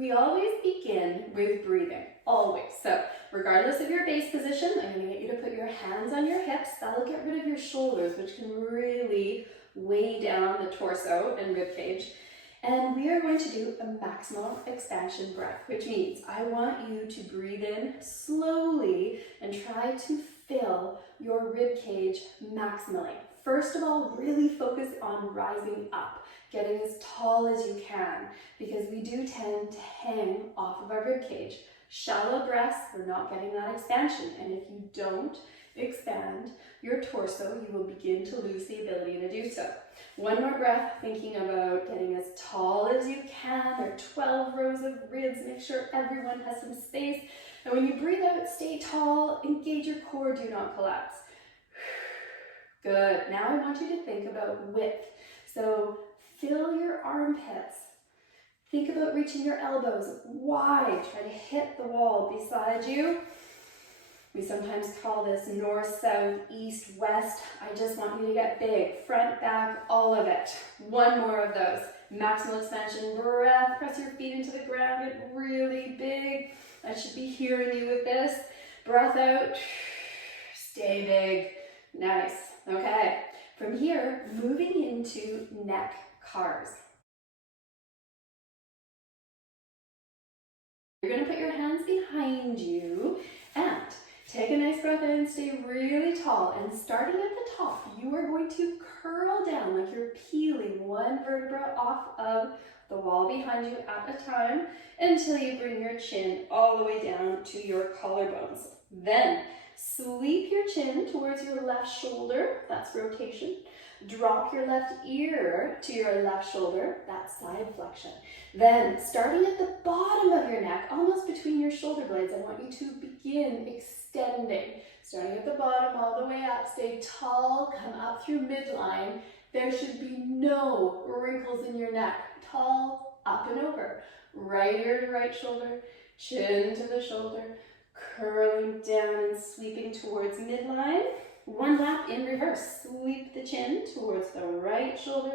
We always begin with breathing, always. So regardless of your base position, I'm going to get you to put your hands on your hips. That'll get rid of your shoulders, which can really weigh down the torso and ribcage. And we are going to do a maximal expansion breath, which means I want you to breathe in slowly and try to fill your ribcage maximally. First of all, really focus on rising up, getting as tall as you can, because we do tend to hang off of our ribcage. Shallow breaths, we're not getting that expansion, and if you don't expand your torso, you will begin to lose the ability to do so. One more breath, thinking about getting as tall as you can. There are 12 rows of ribs. Make sure everyone has some space. And when you breathe out, stay tall, engage your core, do not collapse. Good. Now I want you to think about width. So fill your armpits. Think about reaching your elbows wide. Try to hit the wall beside you. We sometimes call this north, south, east, west. I just want you to get big. Front, back, all of it. One more of those. Maximal expansion breath. Press your feet into the ground. Get really big. I should be hearing you with this. Breath out. Stay big. Nice. Okay. From here, moving into neck cars. You're going to put your hands behind you and take a nice breath in, stay really tall, and starting at the top, you are going to curl down like you're peeling one vertebra off of the wall behind you at a time until you bring your chin all the way down to your collarbones. Then sweep your chin towards your left shoulder, that's rotation. Drop your left ear to your left shoulder, that's side flexion. Then, starting at the bottom of your neck, almost between your shoulder blades, I want you to begin extending. Starting at the bottom, all the way up, stay tall, come up through midline. There should be no wrinkles in your neck. Tall, up and over. Right ear to right shoulder, chin to the shoulder, curling down and sweeping towards midline. One lap in reverse. Sweep the chin towards the right shoulder.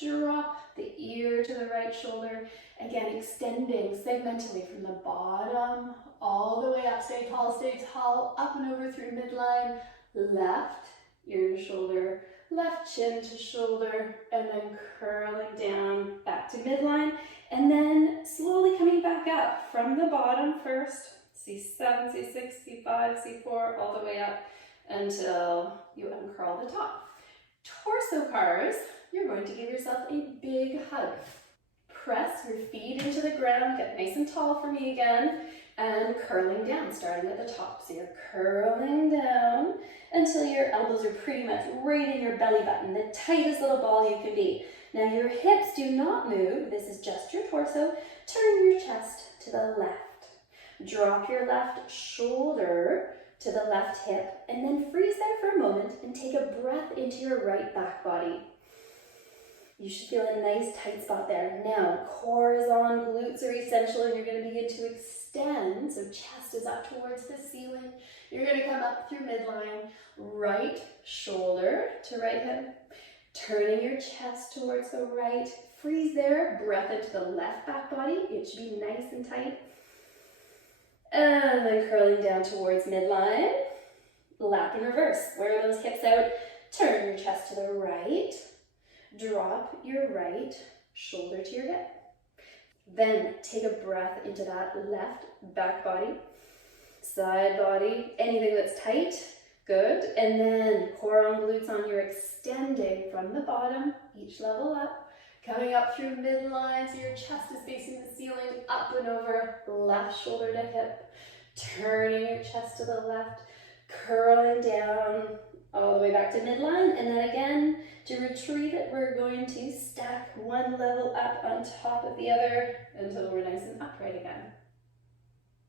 Drop the ear to the right shoulder. Again, extending segmentally from the bottom all the way up. Stay tall, up and over through midline. Left ear to shoulder, left chin to shoulder, and then curling down back to midline. And then slowly coming back up from the bottom first. C7, C6, C5, C4, all the way up until you uncurl the top. Torso cars, you're going to give yourself a big hug. Press your feet into the ground, get nice and tall for me again, and curling down, starting at the top. So you're curling down until your elbows are pretty much right in your belly button, the tightest little ball you can be. Now your hips do not move, this is just your torso. Turn your chest to the left. Drop your left shoulder to the left hip, and then freeze there for a moment and take a breath into your right back body. You should feel a nice tight spot there. Now, core is on, glutes are essential, and you're going to begin to extend, so chest is up towards the ceiling. You're going to come up through midline, right shoulder to right hip, turning your chest towards the right. Freeze there, breath into the left back body. It should be nice and tight. And then curling down towards midline. Lap in reverse. Wear those hips out. Turn your chest to the right. Drop your right shoulder to your hip. Then take a breath into that left back body. Side body. Anything that's tight. Good. And then core on, glutes on. You're extending from the bottom. Each level up. Coming up through midline, so your chest is facing the ceiling, up and over, left shoulder to hip, turning your chest to the left, curling down all the way back to midline, and then again, to retrieve it, we're going to stack one level up on top of the other until we're nice and upright again.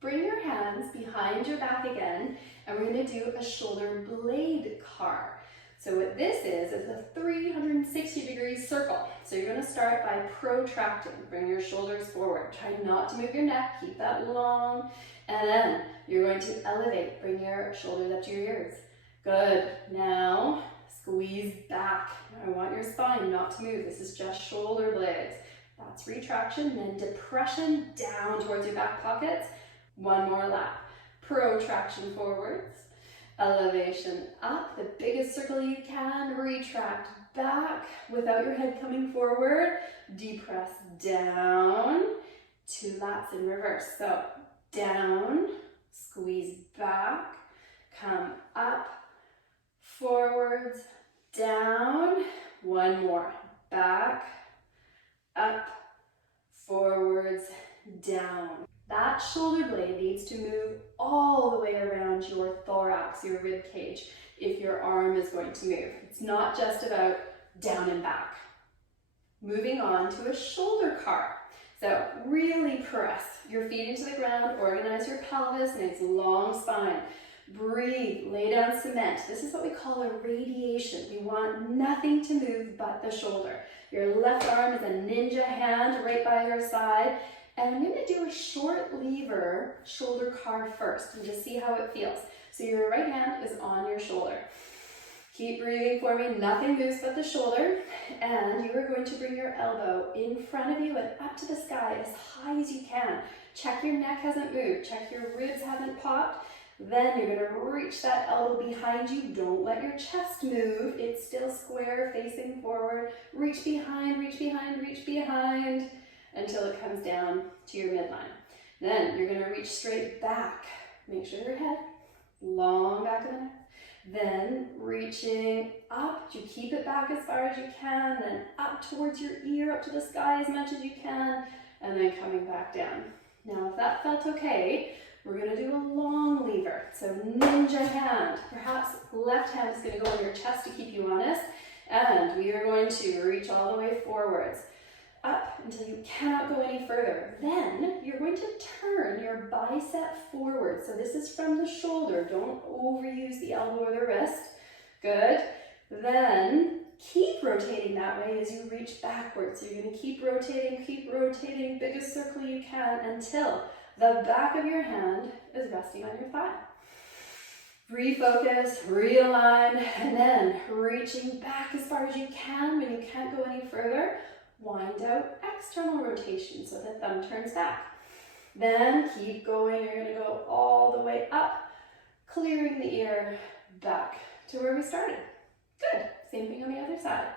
Bring your hands behind your back again, and we're going to do a shoulder blade car. So what this is a 360-degree circle. So you're going to start by protracting. Bring your shoulders forward. Try not to move your neck. Keep that long. And then you're going to elevate. Bring your shoulders up to your ears. Good. Now squeeze back. I want your spine not to move. This is just shoulder blades. That's That's retraction, then depression down towards your back pockets. One more lap. Protraction forwards. Elevation up, the biggest circle you can. Retract back without your head coming forward. Depress down. 2 laps in reverse. So down, squeeze back, come up, forwards, down. One more. Back, up, forwards, down. That shoulder blade needs to move all the way around your thorax, your rib cage, if your arm is going to move. It's not just about down and back. Moving on to a shoulder car. So really press your feet into the ground, organize your pelvis, nice long spine. Breathe, lay down cement. This is what we call a radiation. We want nothing to move but the shoulder. Your left arm is a ninja hand right by your side. And I'm going to do a short lever shoulder car first and just see how it feels. So your right hand is on your shoulder. Keep breathing for me. Nothing moves but the shoulder. And you are going to bring your elbow in front of you and up to the sky as high as you can. Check your neck hasn't moved. Check your ribs haven't popped. Then you're going to reach that elbow behind you. Don't let your chest move. It's still square, facing forward. Reach behind, reach behind, reach behind until it comes down to your midline. Then you're going to reach straight back. Make sure your head, long back of the neck. Then reaching up, you keep it back as far as you can, then up towards your ear, up to the sky as much as you can, and then coming back down. Now, if that felt okay, we're going to do a long lever. So ninja hand. Perhaps left hand is going to go on your chest to keep you honest, and we are going to reach all the way forwards. Up until you cannot go any further. Then you're going to turn your bicep forward. So this is from the shoulder. Don't overuse the elbow or the wrist. Good. Then keep rotating that way as you reach backwards. So you're going to keep rotating, biggest circle you can until the back of your hand is resting on your thigh. Refocus, realign, and then reaching back as far as you can. When you can't go any further, wind out external rotation so the thumb turns back. Then keep going. You're going to go all the way up, clearing the ear back to where we started. Good. Same thing on the other side.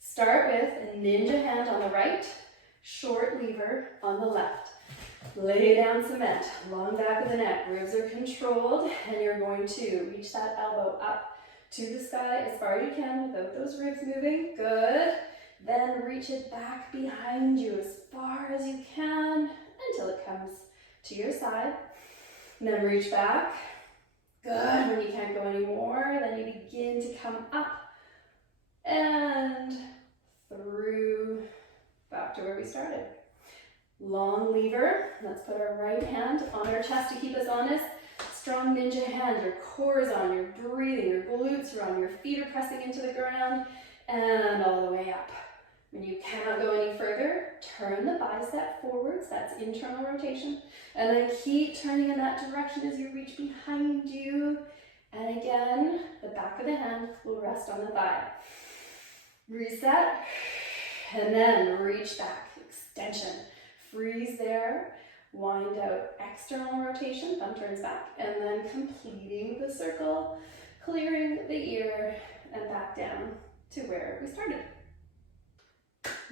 Start with a ninja hand on the right, short lever on the left. Lay down cement, long back of the neck, ribs are controlled, and you're going to reach that elbow up to the sky as far as you can without those ribs moving. Good. Then reach it back behind you as far as you can until it comes to your side. And then reach back. Good. When you can't go anymore, then you begin to come up and through back to where we started. Long lever. Let's put our right hand on our chest to keep us honest. Strong ninja hand. Your core is on. You're breathing. Your glutes are on. Your feet are pressing into the ground and all the way up. When you cannot go any further, turn the bicep forwards. That's internal rotation. And then keep turning in that direction as you reach behind you. And again, the back of the hand will rest on the thigh. Reset. And then reach back. Extension. Freeze there. Wind out external rotation. Thumb turns back. And then completing the circle, clearing the ear, and back down to where we started.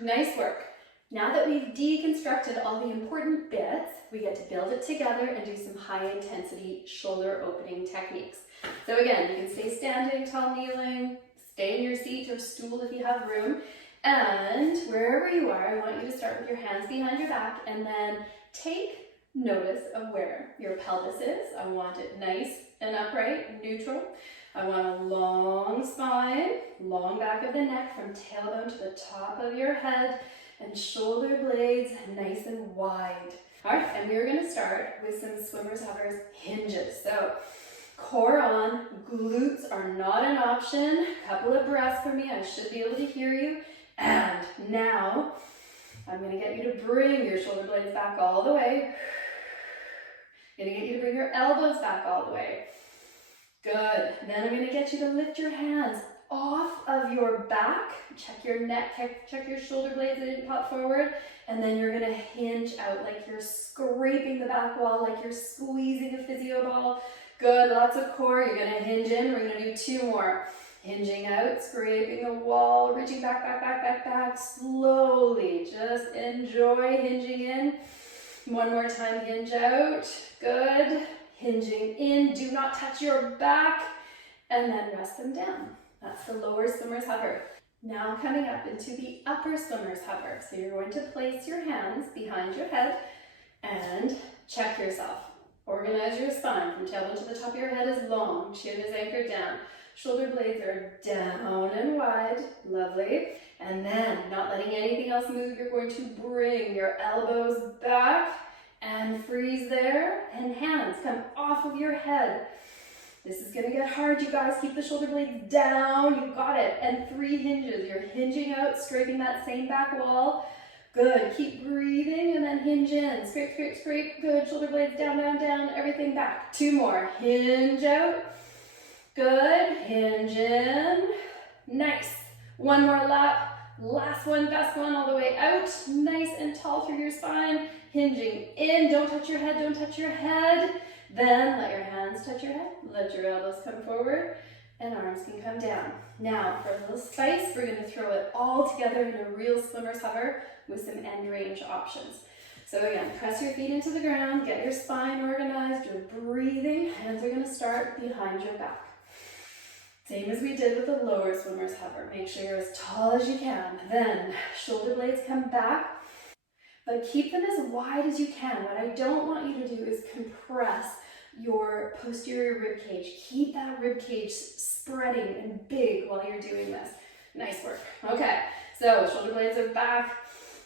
Nice work. Now that we've deconstructed all the important bits, we get to build it together and do some high intensity shoulder opening techniques. So again, you can stay standing, tall, kneeling, stay in your seat or stool if you have room. And wherever you are, I want you to start with your hands behind your back and then take notice of where your pelvis is. I want it nice and upright, neutral. I want a long spine, long back of the neck from tailbone to the top of your head, and shoulder blades nice and wide. All right, and we're going to start with some swimmers, hovers, hinges. So core on, glutes are not an option. A couple of breaths for me, I should be able to hear you. And now I'm going to get you to bring your shoulder blades back all the way. I'm going to get you to bring your elbows back all the way. Good. Then I'm going to get you to lift your hands off of your back. Check your neck, check your shoulder blades that didn't pop forward. And then you're gonna hinge out like you're scraping the back wall, like you're squeezing a physio ball. Good, lots of core. You're gonna hinge in. We're gonna do 2 more. Hinging out, scraping the wall, reaching back, back, back, back, back. Slowly, just enjoy hinging in. 1 more time, hinge out. Good. Hinging in, do not touch your back. And then rest them down. That's the lower swimmer's hover. Now coming up into the upper swimmer's hover. So you're going to place your hands behind your head and check yourself. Organize your spine from tailbone to the top of your head is long. Chin is anchored down. Shoulder blades are down and wide. Lovely. And then, not letting anything else move, you're going to bring your elbows back and freeze there. And hands come off of your head. This is going to get hard, you guys. Keep the shoulder blades down. You got it. And 3 hinges. You're hinging out, scraping that same back wall. Good. Keep breathing and then hinge in. Scrape, scrape, scrape. Good. Shoulder blades down, down, down. Everything back. 2 more. Hinge out. Good. Hinge in. Nice. 1 more lap. Last one, best one, all the way out. Nice and tall through your spine. Hinging in. Don't touch your head. Don't touch your head. Then let your hands touch your head. Let your elbows come forward. And arms can come down. Now, for a little spice, we're going to throw it all together in a real swimmer's hover with some end range options. So again, press your feet into the ground. Get your spine organized. You're breathing. Hands are going to start behind your back. Same as we did with the lower swimmer's hover. Make sure you're as tall as you can. Then shoulder blades come back, but keep them as wide as you can. What I don't want you to do is compress your posterior rib cage. Keep that rib cage spreading and big while you're doing this. Nice work. Okay, so shoulder blades are back,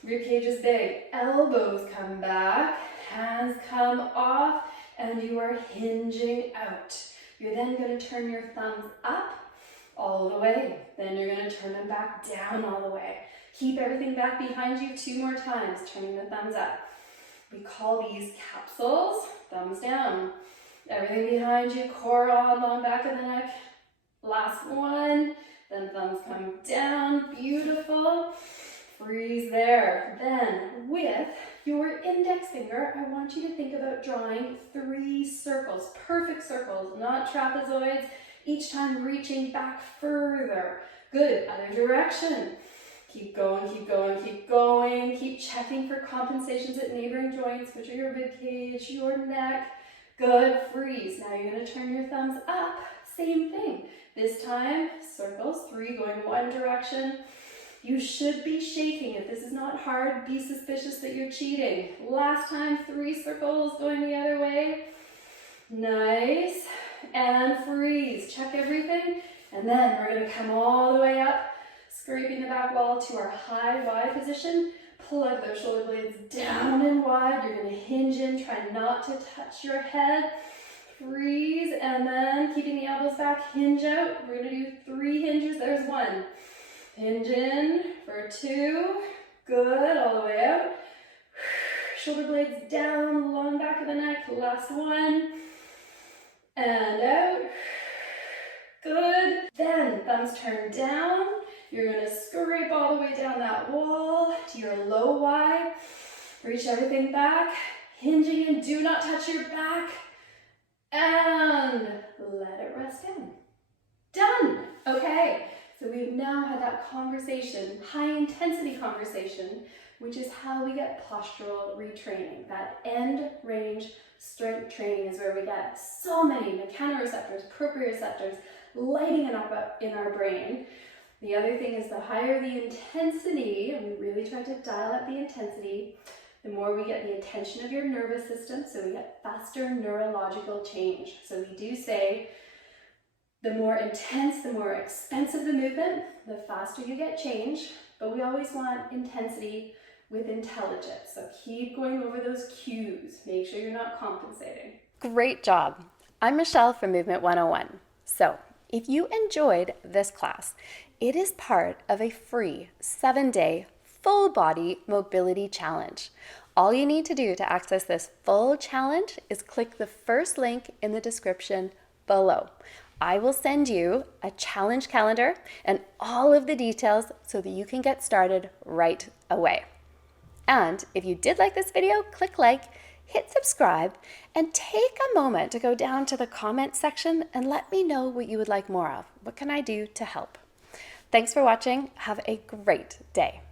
rib cage is big. Elbows come back, hands come off, and you are hinging out. You're then going to turn your thumbs up all the way. Then you're going to turn them back down all the way. Keep everything back behind you 2 more times, turning the thumbs up. We call these capsules. Thumbs down. Everything behind you, core on, long back of the neck. Last one. Then thumbs come down. Beautiful. Freeze there. Then with your index finger, I want you to think about drawing 3 circles, perfect circles, not trapezoids, each time reaching back further. Good, other direction. Keep going, keep going, keep going. Keep checking for compensations at neighboring joints, which are your rib cage, your neck. Good, freeze. Now you're gonna turn your thumbs up, same thing. This time, circles, 3 going one direction. You should be shaking. If this is not hard, be suspicious that you're cheating. Last time, 3 circles going the other way. Nice. And freeze. Check everything. And then we're going to come all the way up, scraping the back wall to our high Y position. Plug those shoulder blades down and wide. You're going to hinge in. Try not to touch your head. Freeze. And then keeping the elbows back, hinge out. We're going to do 3 hinges. There's 1. Hinge in for 2. Good, all the way out. Shoulder blades down, long back of the neck. Last one. And out. Good. Then thumbs turn down. You're going to scrape all the way down that wall to your low Y. Reach everything back. Hinging in, do not touch your back. And let it rest down. Done. Okay. So we've now had that conversation, high intensity conversation, which is how we get postural retraining. That end range strength training is where we get so many mechanoreceptors, proprioceptors lighting it up in our brain. The other thing is the higher the intensity, and we really try to dial up the intensity, the more we get the attention of your nervous system, so we get faster neurological change. So we do say, the more intense, the more expensive the movement, the faster you get change, but we always want intensity with intelligence. So keep going over those cues. Make sure you're not compensating. Great job. I'm Michelle from Movement 101. So if you enjoyed this class, it is part of a free 7-day full body mobility challenge. All you need to do to access this full challenge is click the first link in the description below. I will send you a challenge calendar and all of the details so that you can get started right away. And if you did like this video, click like, hit subscribe, and take a moment to go down to the comments section and let me know what you would like more of. What can I do to help? Thanks for watching. Have a great day.